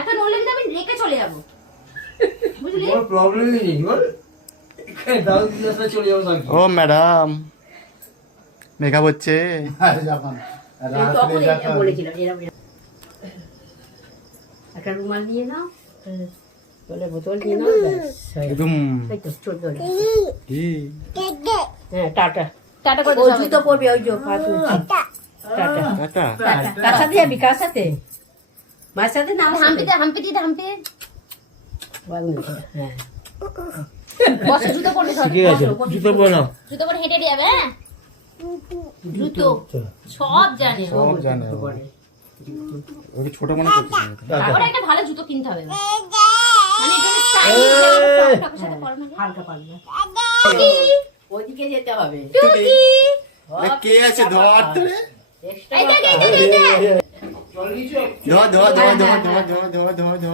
এত নড়লে কিন্তু আমি রেখে চলে যাবো, বুঝলি? কোনো প্রবলেমই নেই বল, এখানে দাও দিলে আসলে চলে যাবো বাকি। ও ম্যাডাম মেকআপ হচ্ছে। আর যখন তখন রাত্রে যখন বলেছিলাম এরকম একটা রুমাল নিয়ে নাও, জলের বোতল নিয়ে নাও, ব্যাস একদম এই তো চলে কি হ্যাঁ টাটা টাটা করে ও জুতো পরবে, ওই যে পা তুলছে টাটা টাটা টাটা। কার সাথে যাবি, কার সাথে? মার সাথে না হাম্পিতে হাম্পিতে হাম্পি হ্যাঁ বসে জুতো পরবে সব, ঠিক আছে জুতো পরো। জুতো পরে হেঁটে যাবে। হ্যাঁ জুতো সব জানে ও, সব জানে ও। ওকে ছোট মনে করছিস তারপরে একটা ভালো জুতো কিনতে হবে, মানে এটা স্টাইল সাথে পরো না, হালকা পারবে। ওদিকে যেতে হবে, টুকি কে আছে ধর তোরে এই যে ধর ধর ধর ধর ধর ধর ধর ধর ধর